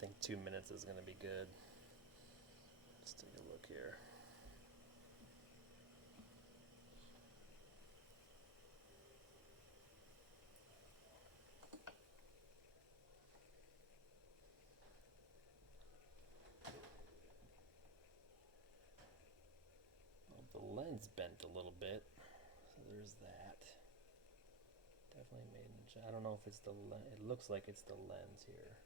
think 2 minutes is going to be good. Let's take a look here. The lens bent a little bit, so there's that. Definitely made in, I don't know if it's the lens. It looks like it's the lens here.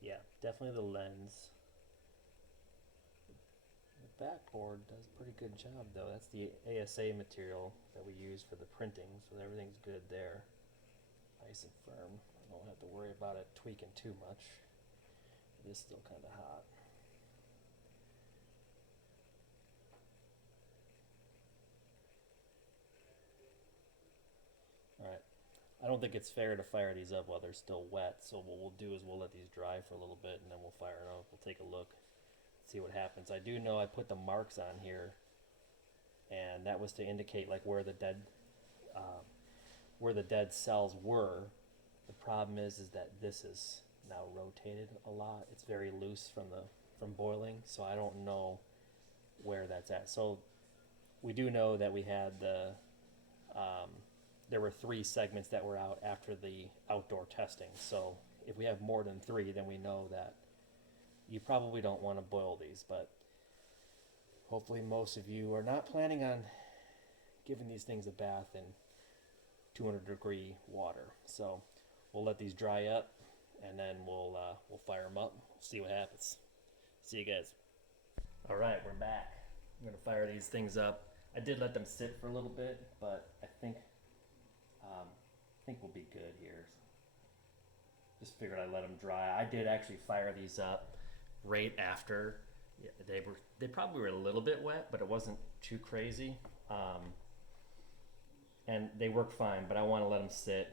Yeah, definitely the lens. The backboard does a pretty good job though. That's the ASA material that we use for the printing, so everything's good there. Nice and firm. I don't have to worry about it tweaking too much. It is still kind of hot. Alright, I don't think it's fair to fire these up while they're still wet, so what we'll do is we'll let these dry for a little bit and then we'll fire it up. We'll take a look, see what happens. I do know I put the marks on here, and that was to indicate like where the dead cells were. The problem is that this is now rotated a lot. It's very loose from boiling, so I don't know where that's at. So we do know that we had there were 3 segments that were out after the outdoor testing. So if we have more than 3, then we know that you probably don't want to boil these, but hopefully most of you are not planning on giving these things a bath in 200-degree water. So we'll let these dry up, and then we'll fire them up, see what happens. See you guys. All right, we're back. I'm gonna fire these things up. I did let them sit for a little bit, but I think we'll be good here. Just figured I'd let them dry. I did actually fire these up right after. Yeah, they probably were a little bit wet, but it wasn't too crazy. And they work fine, but I want to let them sit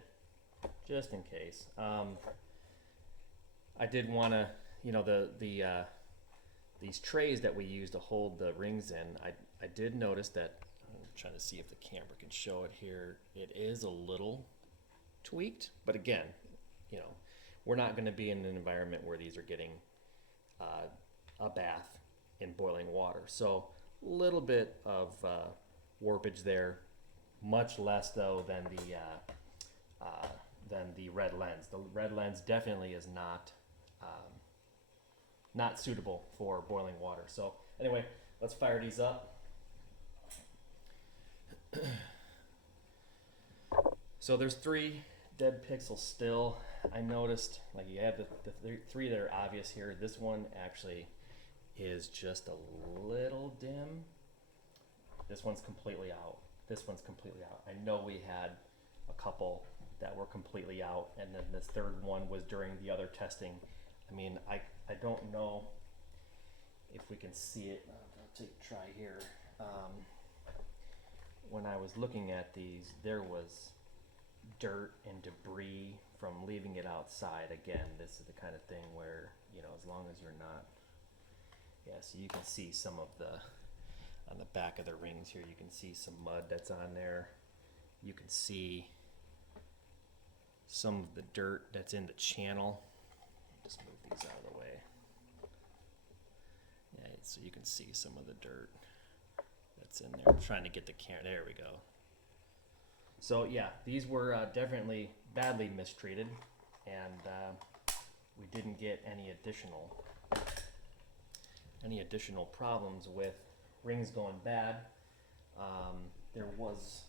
just in case. I did want to, these trays that we use to hold the rings in, I did notice that. I'm trying to see if the camera can show it here. It is a little tweaked, but again, we're not going to be in an environment where these are getting a bath in boiling water. So a little bit of warpage there, much less though than the red lens. The red lens definitely is not suitable for boiling water. So anyway, let's fire these up. So there's 3 dead pixels still. I noticed, like, you have the 3 that are obvious here. This one actually is just a little dim. This one's completely out. This one's completely out. I know we had a couple that were completely out, and then this 3rd one was during the other testing. I mean, I don't know if we can see it. I'll try here. When I was looking at these, there was dirt and debris from leaving it outside. Again, this is the kind of thing where, as long as you're not, so you can see some of on the back of the rings here, you can see some mud that's on there. You can see some of the dirt that's in the channel. Just move these out of the way. Yeah, so you can see some of the dirt that's in there. I'm trying to get the camera. There we go. So yeah, these were definitely badly mistreated, and we didn't get any additional problems with rings going bad. There was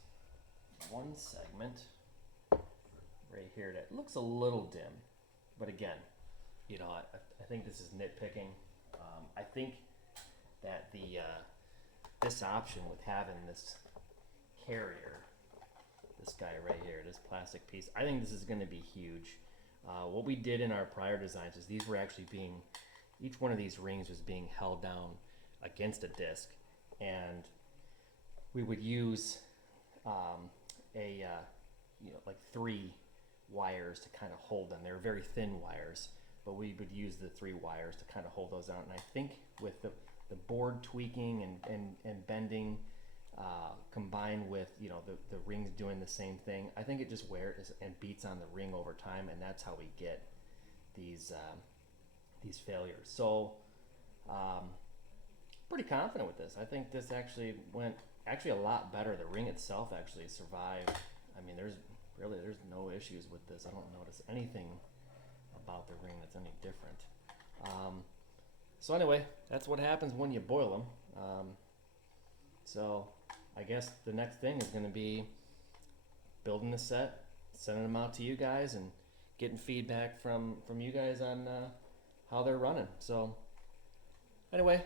one segment right here that looks a little dim, but again, I think this is nitpicking. I think that this option with having this carrier, this guy right here, this plastic piece, I think this is going to be huge. What we did in our prior designs is these were actually each one of these rings was being held down against a disc, and we would use like 3 wires to kind of hold them. They were very thin wires, but we would use the 3 wires to kind of hold those out. And I think with the board tweaking and bending, combined with, you know, the rings doing the same thing, I think it just wears and beats on the ring over time, and that's how we get these failures. So pretty confident with this. I think this actually went a lot better. The ring itself actually survived. I mean, there's no issues with this. I don't notice anything about the ring that's any different. So anyway, that's what happens when you boil them. So I guess the next thing is going to be building the set, sending them out to you guys, and getting feedback from you guys on how they're running. So anyway,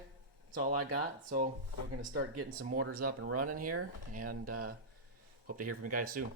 that's all I got. So we're going to start getting some orders up and running here, and hope to hear from you guys soon.